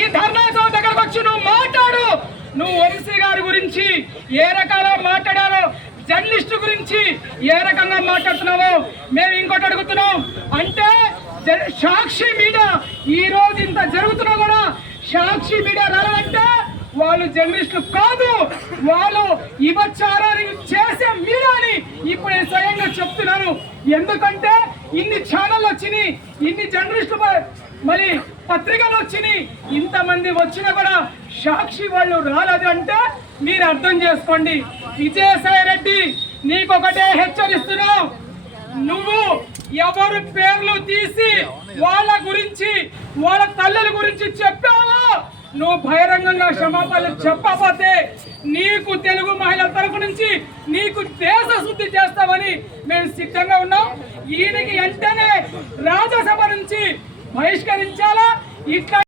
ఈ ధర్నా చౌక్ దగ్గరకు వచ్చి నువ్వు మాట్లాడు. నువ్వు వంశీ గారి గురించి ఏ రకాల మాట్లాడారో, జర్నలిస్టు గురించి ఏ రకంగా మాట్లాడుతున్నావో మేము ఇంకోటి అడుగుతున్నాం. అంటే సాక్షి మీడియా ఈ రోజు ఇంత జరుగుతున్నా కూడా సాక్షి మీడియా రాలంటే వాళ్ళు జర్నలిస్టులు కాదు, వాళ్ళు విభచారాన్ని చేసే మీడియాని ఇప్పుడు నేను స్వయంగా చెప్తున్నాను. ఎందుకంటే ఇన్ని ఛానళ్ళు వచ్చినాయి, ఇన్ని జర్నలిస్టులు మరి పత్రికలు వచ్చినాయి, ఇంతమంది వచ్చినా కూడా సాక్షి వాళ్ళు రాలేదు అంటే మీరు అర్థం చేసుకోండి. విజయసాయి రెడ్డి నీకొకటే హెచ్చరిస్తున్నావు, నువ్వు ఎవరు పేర్లు తీసి వాళ్ళ గురించి వాళ్ళ తల్లుల గురించి చెప్పావో నువ్వు బహిరంగంగా క్షమాపణలు చెప్పకపోతే నీకు తెలుగు మహిళల తరఫు నుంచి నీకు దేశ శుద్ధి చేస్తామని మేము సిద్ధంగా ఉన్నాం. ఈయనకి వెంటనే రాజ్యసభ నుంచి బహిష్కరించాలా. ఇట్లా